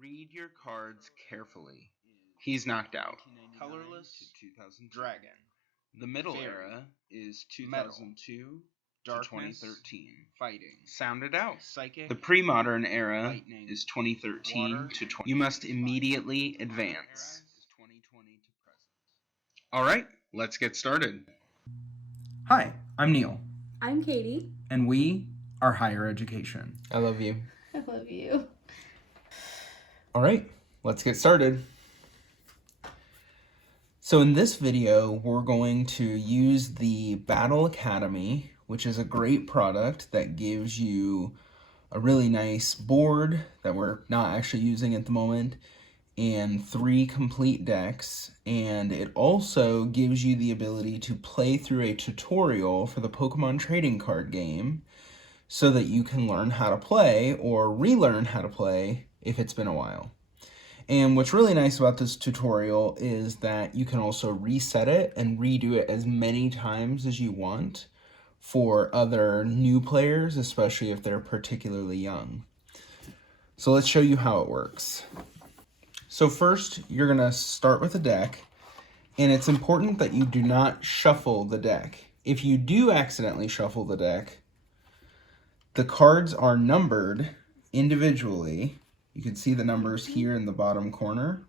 Read your cards carefully. He's knocked out. Colorless, Dragon. The Middle Era is 2002 to 2013. Fighting. Sound it out. Psychic. The Pre-Modern Era Lightning. is 2013 Water. to 20. You must immediately advance. Is 2020 to present. All right, let's get started. Hi, I'm Neil, I'm Katie. and we are Higher Education. I love you. I love you. All right, let's get started. So in this video, we're going to use the Battle Academy, which is a great product that gives you a really nice board that we're not actually using at the moment, and 3 complete decks, and it also gives you the ability to play through a tutorial for the Pokémon Trading Card Game so that you can learn how to play or relearn how to play if it's been a while. And what's really nice about this tutorial is that you can also reset it and redo it as many times as you want for other new players, especially if they're particularly young. So let's show you how it works. So first, you're going to start with a deck, and it's important that you do not shuffle the deck. If you do accidentally shuffle the deck, the cards are numbered individually. You can see the numbers here in the bottom corner.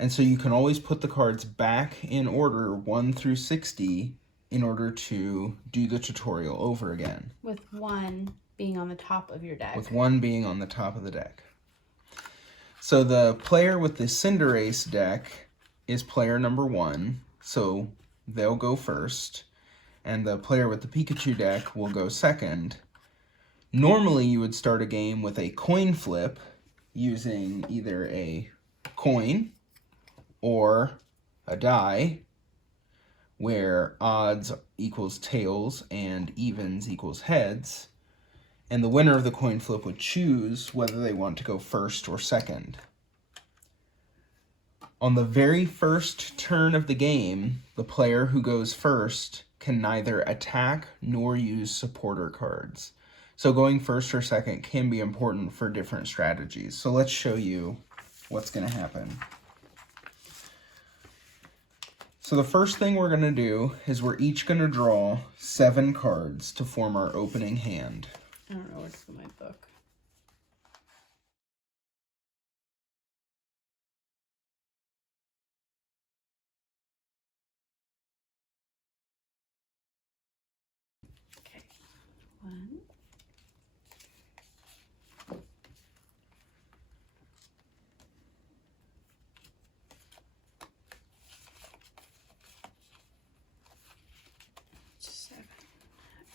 And so you can always put the cards back in order 1 through 60 in order to do the tutorial over again. With 1 being on the top of your deck. With 1 being on the top of the deck. So the player with the Cinderace deck is player number 1, so they'll go first. And the player with the Pikachu deck will go second. Normally you would start a game with a coin flip using either a coin or a die, where odds equals tails and evens equals heads, and the winner of the coin flip would choose whether they want to go first or second. On the very first turn of the game, the player who goes first can neither attack nor use supporter cards. So going first or second can be important for different strategies. So let's show you what's going to happen. So the first thing we're going to do is we're each going to draw 7 cards to form our opening hand. I don't know where to put my book. Okay. 1.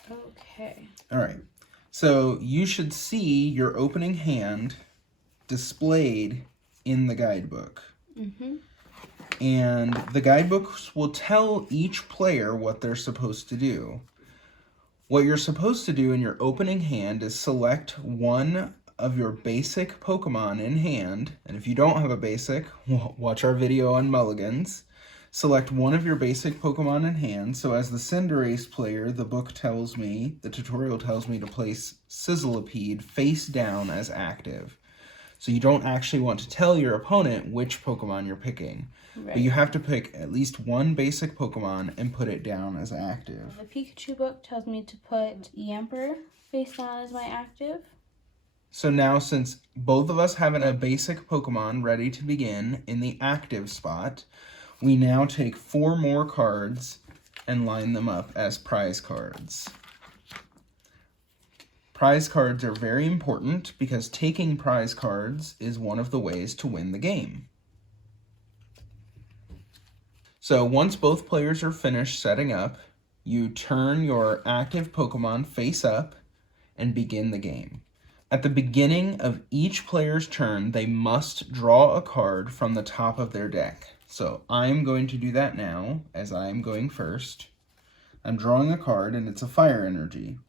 Okay. All right. So you should see your opening hand displayed in the guidebook. And the guidebooks will tell each player what they're supposed to do. What you're supposed to do in your opening hand is select one of your basic Pokemon in hand. And if you don't have a basic, watch our video on mulligans. Select one of your basic Pokemon in hand. So as the Cinderace player, the book tells me, the tutorial tells me to place Sizzlipede face down as active. So you don't actually want to tell your opponent which Pokemon you're picking. Right. But you have to pick at least one basic Pokemon and put it down as active. The Pikachu book tells me to put Emperor face down as my active. So now, since both of us have a basic Pokemon ready to begin in the active spot, we now take 4 more cards and line them up as prize cards. Prize cards are very important because taking prize cards is one of the ways to win the game. So once both players are finished setting up, you turn your active Pokemon face up and begin the game. At the beginning of each player's turn, they must draw a card from the top of their deck. So I'm going to do that now, as I'm going first. I'm drawing a card, and it's a fire energy.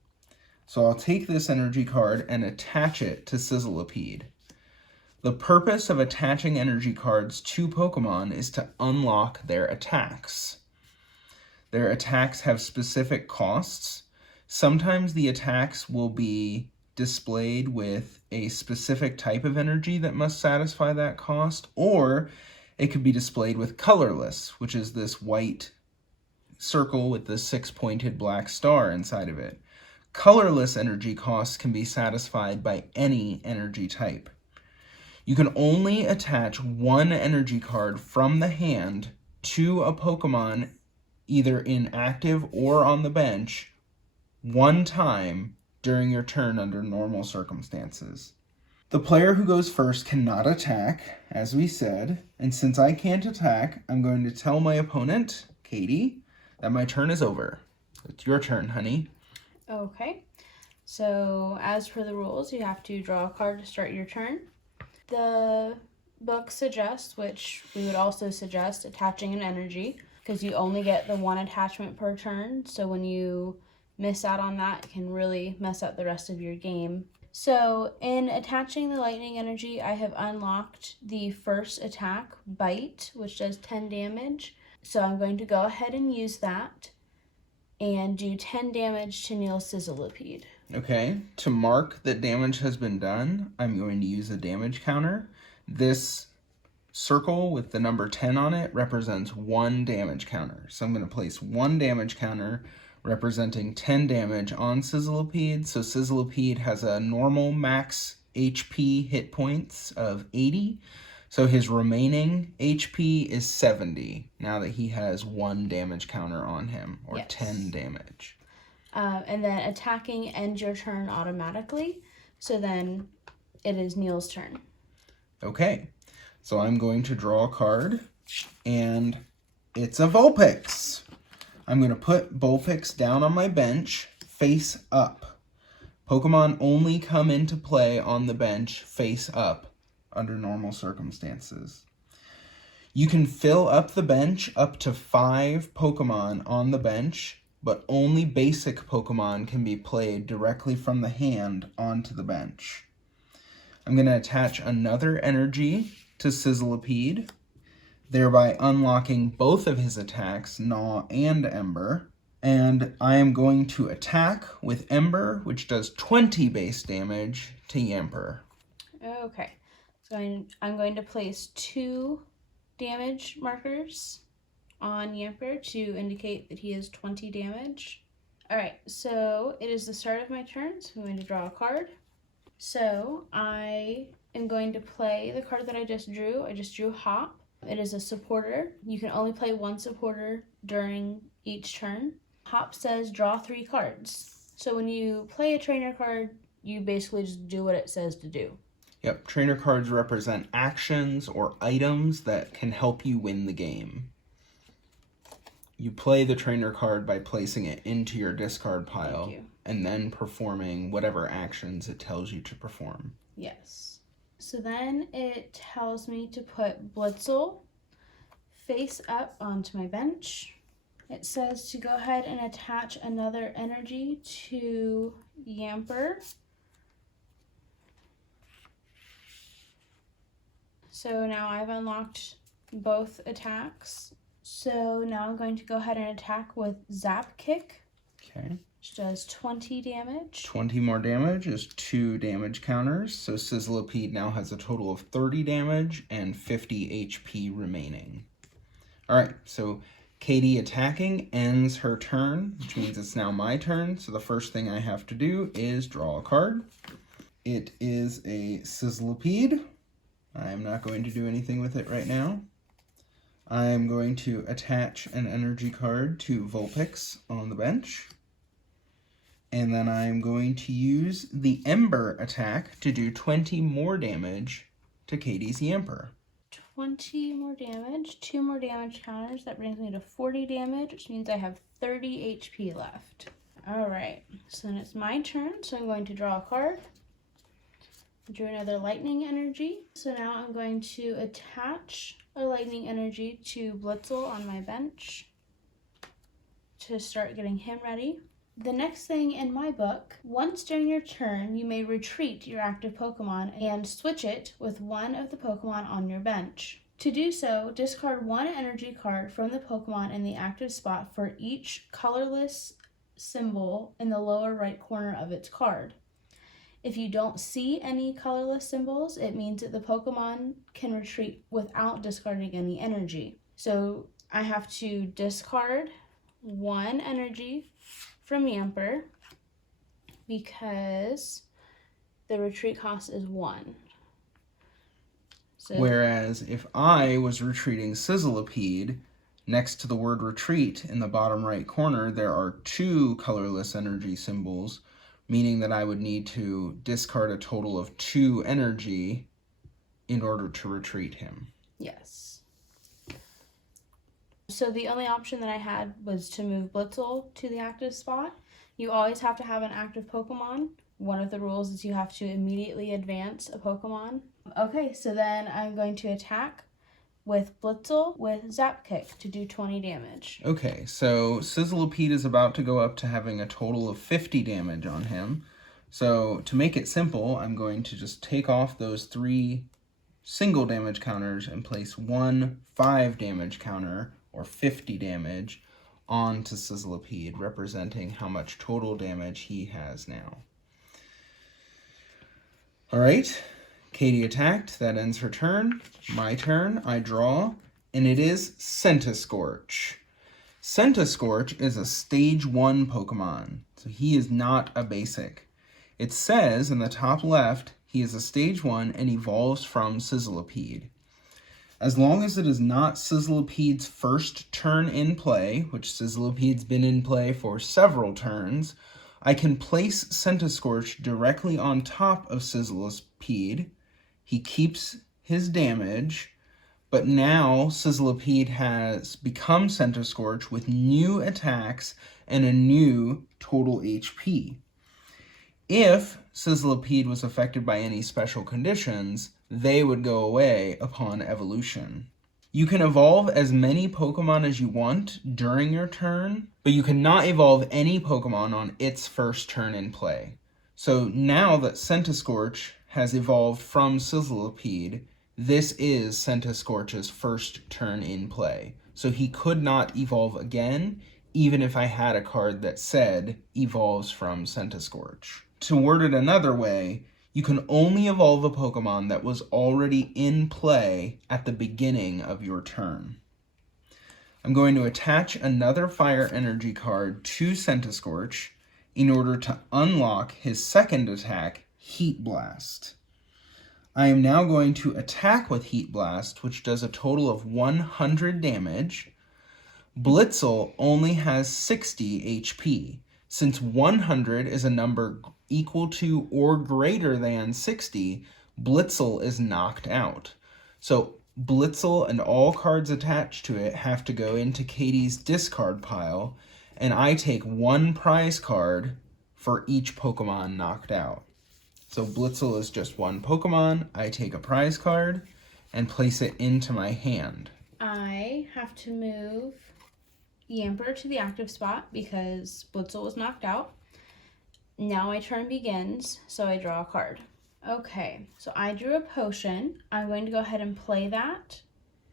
So I'll take this energy card and attach it to Sizzlipede. The purpose of attaching energy cards to Pokemon is to unlock their attacks. Their attacks have specific costs. Sometimes the attacks will be displayed with a specific type of energy that must satisfy that cost, or it could be displayed with colorless, which is this white circle with the 6-pointed black star inside of it. Colorless energy costs can be satisfied by any energy type. You can only attach one energy card from the hand to a Pokemon either in active or on the bench one time during your turn under normal circumstances. The player who goes first cannot attack, as we said, and since I can't attack, I'm going to tell my opponent, Katie, that my turn is over. It's your turn, honey. Okay. So, as per the rules, you have to draw a card to start your turn. The book suggests, which we would also suggest, attaching an energy, because you only get the one attachment per turn. So when you miss out on that, it can really mess up the rest of your game. So in attaching the lightning energy, I have unlocked the first attack, Bite, which does 10 damage. So I'm going to go ahead and use that and do 10 damage to Neil's Sizzlipede. Okay, to mark that damage has been done, I'm going to use a damage counter. This circle with the number 10 on it represents 1 damage counter. So I'm going to place 1 damage counter representing 10 damage on Sizzlipede. So Sizzlipede has a normal max HP hit points of 80. So his remaining HP is 70 now that he has 1 damage counter on him, or 10 damage. And then attacking ends your turn automatically. So then it is Neil's turn. Okay, so I'm going to draw a card, and it's a Vulpix. I'm going to put Vulpix down on my bench, face up. Pokemon only come into play on the bench face up under normal circumstances. You can fill up the bench up to 5 Pokemon on the bench, but only basic Pokemon can be played directly from the hand onto the bench. I'm going to attach another energy to Sizzlipede, thereby unlocking both of his attacks, Gnaw and Ember. And I am going to attack with Ember, which does 20 base damage to Yamper. Okay, so I'm going to place 2 damage markers on Yamper to indicate that he has 20 damage. Alright, so it is the start of my turn, so I'm going to draw a card. So I am going to play the card that I just drew. I just drew Hop. It is a supporter. You can only play one supporter during each turn. Hop says draw 3 cards. So when you play a trainer card, you basically just do what it says to do. Yep, trainer cards represent actions or items that can help you win the game. You play the trainer card by placing it into your discard pile and then performing whatever actions it tells you to perform. Yes. So then it tells me to put Blitzel face up onto my bench. It says to go ahead and attach another energy to Yamper. So now I've unlocked both attacks. So now I'm going to go ahead and attack with Zap Kick. Okay. Which does 20 damage. 20 more damage is 2 damage counters. So Sizzlipede now has a total of 30 damage and 50 HP remaining. Alright, so Katie attacking ends her turn, which means it's now my turn. So the first thing I have to do is draw a card. It is a Sizzlipede. I'm not going to do anything with it right now. I'm going to attach an energy card to Vulpix on the bench. And then I'm going to use the Ember attack to do 20 more damage to Katie's Yamper. 20 more damage, 2 more damage counters. That brings me to 40 damage, which means I have 30 HP left. Alright, so then it's my turn, so I'm going to draw a card. Drew another lightning energy. So now I'm going to attach a lightning energy to Blitzel on my bench to start getting him ready. The next thing in my book, once during your turn, you may retreat your active Pokemon and switch it with one of the Pokemon on your bench. To do so, discard 1 energy card from the Pokemon in the active spot for each colorless symbol in the lower right corner of its card. If you don't see any colorless symbols, it means that the Pokemon can retreat without discarding any energy. So I have to discard 1 energy from Yamper because the retreat cost is 1. So, whereas if I was retreating Sizzlipede, next to the word retreat in the bottom right corner, there are 2 colorless energy symbols, meaning that I would need to discard a total of 2 energy in order to retreat him. yes. So the only option that I had was to move Blitzel to the active spot. You always have to have an active Pokemon. One of the rules is you have to immediately advance a Pokemon. Okay, so then I'm going to attack with Blitzel with Zap Kick to do 20 damage. Okay, so Sizzlipede is about to go up to having a total of 50 damage on him. So to make it simple, I'm going to just take off those 3 single damage counters and place 1 5 damage counter, or 50 damage, onto Sizzlipede, representing how much total damage he has now. Alright, Katie attacked, that ends her turn. My turn, I draw, and it is Centiskorch. Centiskorch is a stage 1 Pokemon, so he is not a basic. It says in the top left, he is a stage 1 and evolves from Sizzlipede. As long as it is not Sizzlipede's first turn in play, which Sizzlipede's been in play for several turns, I can place Centiskorch directly on top of Sizzlipede. He keeps his damage, but now Sizzlipede has become Centiskorch with new attacks and a new total HP. If Sizzlipede was affected by any special conditions, they would go away upon evolution. You can evolve as many Pokemon as you want during your turn, but you cannot evolve any Pokemon on its first turn in play. So now that Centiskorch has evolved from Sizzlipede, this is Centiskorch's first turn in play. So he could not evolve again, even if I had a card that said evolves from Centiskorch. To word it another way, you can only evolve a Pokemon that was already in play at the beginning of your turn. I'm going to attach another Fire Energy card to Centiskorch in order to unlock his second attack, Heat Blast. I am now going to attack with Heat Blast, which does a total of 100 damage. Blitzel only has 60 HP. Since 100 is a number equal to or greater than 60, Blitzel is knocked out. So Blitzel and all cards attached to it have to go into Katie's discard pile, and I take 1 prize card for each Pokemon knocked out. So Blitzel is just 1 Pokemon. I take a prize card and place it into my hand. I have to move Yamper to the active spot because Blitzel was knocked out. Now my turn begins, so I draw a card. Okay, so I drew a potion. I'm going to go ahead and play that.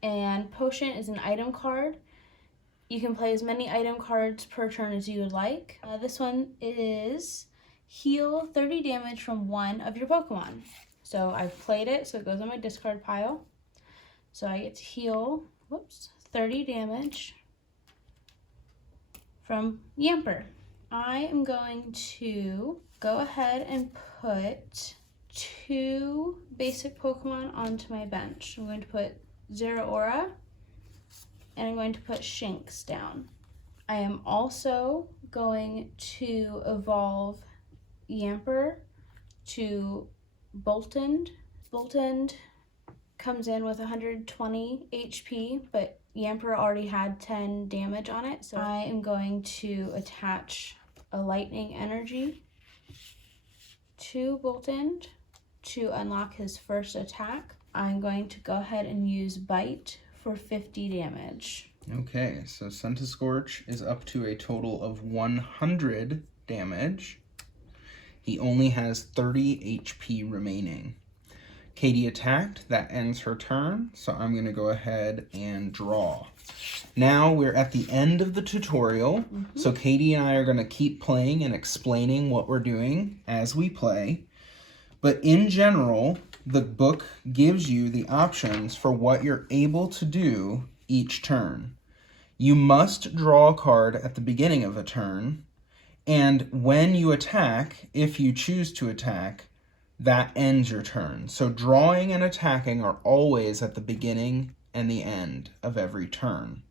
And potion is an item card. You can play as many item cards per turn as you would like. This one is heal 30 damage from 1 of your Pokemon. So I've played it, so it goes on my discard pile. So I get to heal 30 damage from Yamper. I am going to go ahead and put 2 basic Pokemon onto my bench. I'm going to put Zeraora and I'm going to put Shinx down. I am also going to evolve Yamper to Boltund. Boltund comes in with 120 HP, but Yamper already had 10 damage on it, so I am going to attach a lightning energy to Boltund to unlock his first attack. I'm going to go ahead and use Bite for 50 damage. Okay, so Centiskorch is up to a total of 100 damage. He only has 30 HP remaining. Katie attacked, that ends her turn, so I'm going to go ahead and draw. Now we're at the end of the tutorial, so Katie and I are going to keep playing and explaining what we're doing as we play. But in general, the book gives you the options for what you're able to do each turn. You must draw a card at the beginning of a turn, and when you attack, if you choose to attack, that ends your turn. So drawing and attacking are always at the beginning and the end of every turn.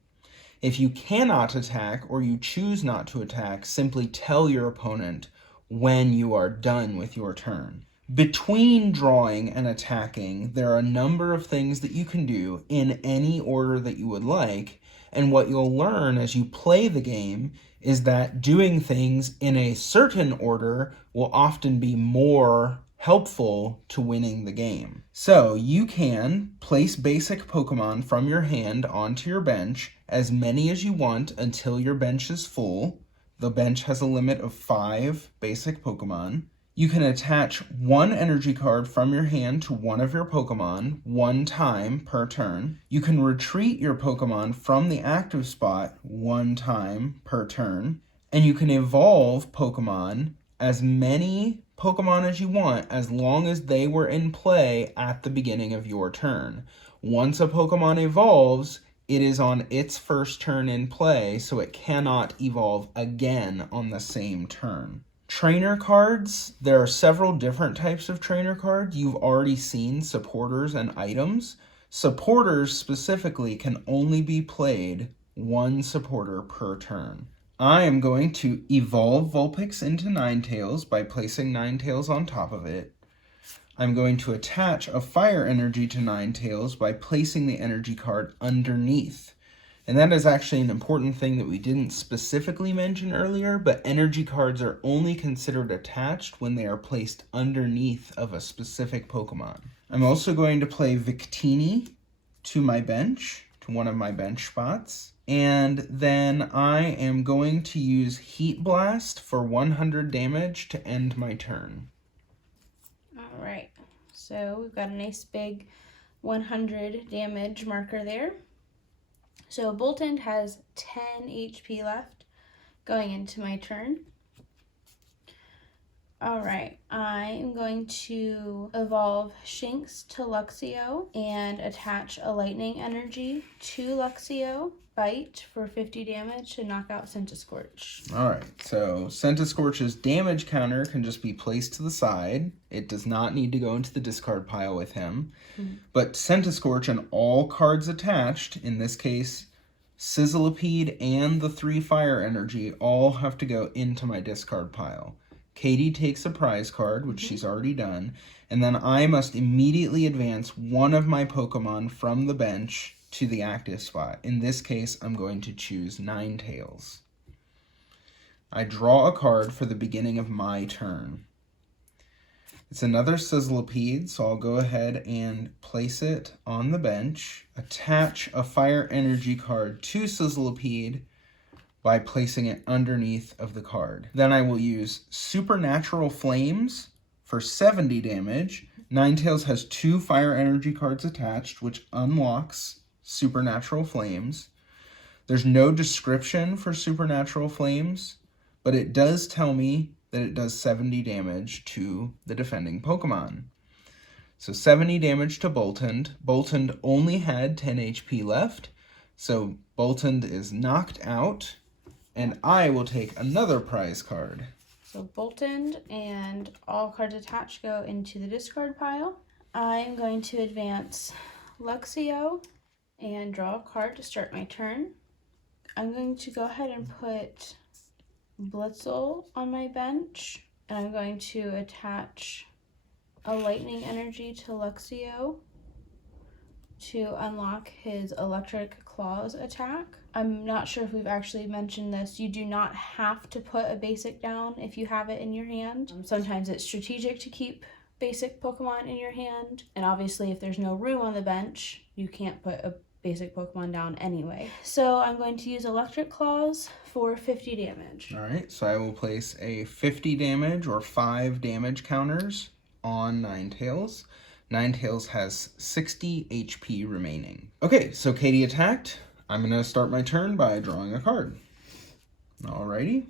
If you cannot attack or you choose not to attack, simply tell your opponent when you are done with your turn. Between drawing and attacking, there are a number of things that you can do in any order that you would like, and what you'll learn as you play the game is that doing things in a certain order will often be more helpful to winning the game. So you can place basic Pokemon from your hand onto your bench, as many as you want until your bench is full. The bench has a limit of 5 basic Pokemon. You can attach one energy card from your hand to one of your Pokemon one time per turn. You can retreat your Pokemon from the active spot one time per turn. And you can evolve Pokemon as many Pokemon as you want, as long as they were in play at the beginning of your turn. Once a Pokemon evolves, it is on its first turn in play, so it cannot evolve again on the same turn. Trainer cards, there are several different types of trainer cards. You've already seen supporters and items. Supporters specifically can only be played one supporter per turn. I am going to evolve Vulpix into Ninetales by placing Ninetales on top of it. I'm going to attach a fire energy to Ninetales by placing the energy card underneath. And that is actually an important thing that we didn't specifically mention earlier, but energy cards are only considered attached when they are placed underneath of a specific Pokemon. I'm also going to play Victini to my bench, to one of my bench spots. And then I am going to use Heat Blast for 100 damage to end my turn. All right, so we've got a nice big 100 damage marker there. So Boltund has 10 HP left going into my turn. All right, I am going to evolve Shinx to Luxio and attach a lightning energy to Luxio. Bite for 50 damage to knock out Centiskorch. All right, so Centiskorch's damage counter can just be placed to the side. It does not need to go into the discard pile with him. But Centiskorch and all cards attached, in this case, Sizzlipede and the 3 fire energy, all have to go into my discard pile. Katie takes a prize card, which she's already done, and then I must immediately advance one of my Pokemon from the bench to the active spot. In this case, I'm going to choose Ninetales. I draw a card for the beginning of my turn. It's another Sizzlipede, so I'll go ahead and place it on the bench, attach a fire energy card to Sizzlipede by placing it underneath of the card. Then I will use Supernatural Flames for 70 damage. Ninetales has 2 fire energy cards attached, which unlocks Supernatural Flames. There's no description for Supernatural Flames, but it does tell me that it does 70 damage to the defending Pokemon. So 70 damage to Boltund. Boltund only had 10 HP left, so Boltund is knocked out, and I will take another prize card. So Boltund and all cards attached go into the discard pile. I'm going to advance Luxio and draw a card to start my turn. I'm going to go ahead and put Blitzel on my bench, and I'm going to attach a lightning energy to Luxio to unlock his electric claws attack. I'm not sure if we've actually mentioned this. You do not have to put a basic down if you have it in your hand. Sometimes it's strategic to keep basic Pokemon in your hand, and obviously if there's no room on the bench, you can't put a basic Pokemon down anyway. So I'm going to use Electric Claws for 50 damage. All right, so I will place a 50 damage or 5 damage counters on Ninetales. Ninetales has 60 HP remaining. Okay, so Katie attacked. I'm going to start my turn by drawing a card. Alrighty.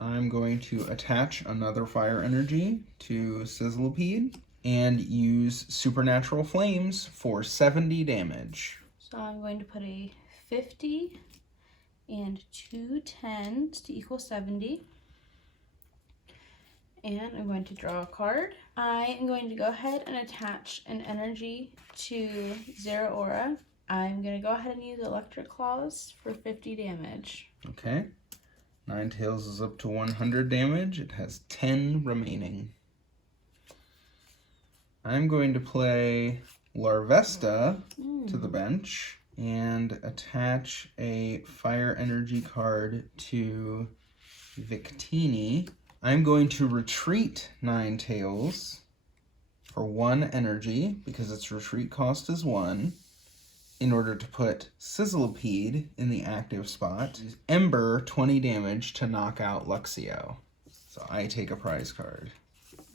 I'm going to attach another fire energy to Sizzlipede. and use Supernatural Flames for 70 damage. So I'm going to put a 50 and 2 10s to equal 70. And I'm going to draw a card. I am going to go ahead and attach an energy to Zero Aura. I'm going to go ahead and use Electric Claws for 50 damage. Okay. Ninetales is up to 100 damage. It has 10 remaining. I'm going to play Larvesta to the bench and attach a Fire Energy card to Victini. I'm going to retreat Ninetales for 1 energy because its retreat cost is 1 in order to put Sizzlipede in the active spot. Ember 20 damage to knock out Luxio. So I take a prize card.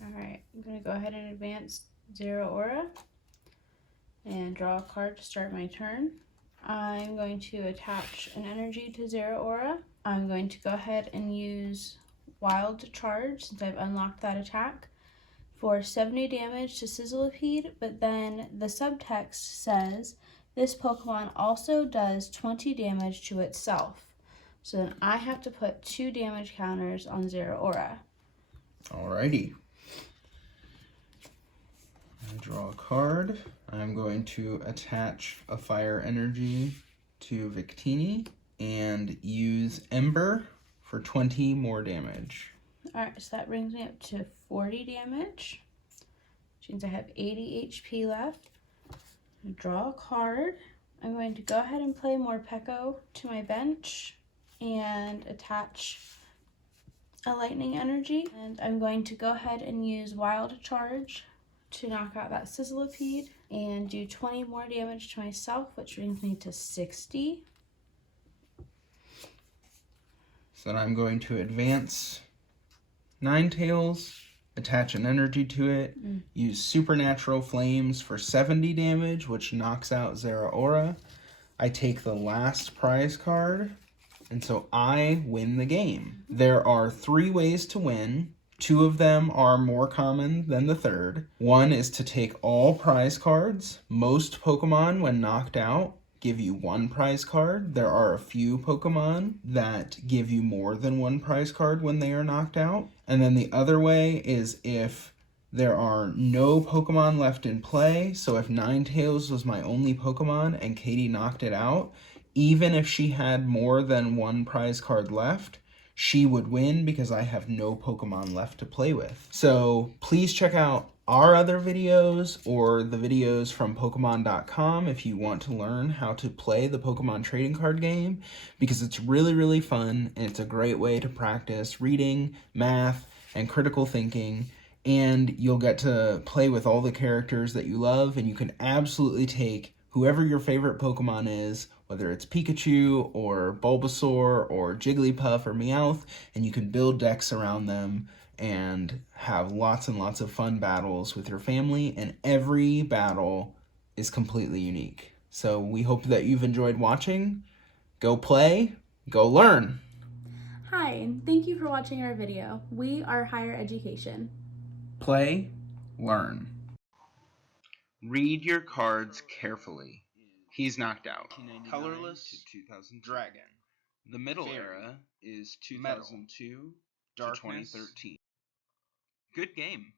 Alright, I'm going to go ahead and advance Zero Aura and draw a card to start my turn. I'm going to attach an energy to Zero Aura. I'm going to go ahead and use Wild Charge since I've unlocked that attack for 70 damage to Sizzlipede, but then the subtext says this Pokemon also does 20 damage to itself. So then I have to put 2 damage counters on Zero Aura. Alrighty. I draw a card. I'm going to attach a Fire Energy to Victini and use Ember for 20 more damage. Alright, so that brings me up to 40 damage, which means I have 80 HP left. Draw a card. I'm going to go ahead and play Morpeko to my bench and attach a Lightning Energy. And I'm going to go ahead and use Wild Charge to knock out that Sizzlipede and do 20 more damage to myself, which brings me to 60. So then I'm going to advance Ninetales, attach an energy to it, use Supernatural Flames for 70 damage, which knocks out Zero Aura. I take the last prize card, and so I win the game. There are 3 ways to win. 2 of them are more common than the third. One is to take all prize cards. Most Pokemon, when knocked out, give you 1 prize card. There are a few Pokemon that give you more than 1 prize card when they are knocked out. And then the other way is if there are no Pokemon left in play. So if Ninetales was my only Pokemon and Katie knocked it out, even if she had more than 1 prize card left, she would win because I have no Pokemon left to play with. So please check out our other videos or the videos from Pokemon.com if you want to learn how to play the Pokemon Trading Card Game, because it's really, really fun and it's a great way to practice reading, math, and critical thinking. And you'll get to play with all the characters that you love, and you can absolutely take whoever your favorite Pokemon is, whether it's Pikachu or Bulbasaur or Jigglypuff or Meowth, and you can build decks around them and have lots and lots of fun battles with your family, and every battle is completely unique. So we hope that you've enjoyed watching. Go play, go learn. Hi, and thank you for watching our video. We are Higher Education. Play, learn. Read your cards carefully. He's knocked out. Colorless to 2000 Dragon. The Middle Fairy Era is Metal. 2002 to Darkness. 2013. Good game.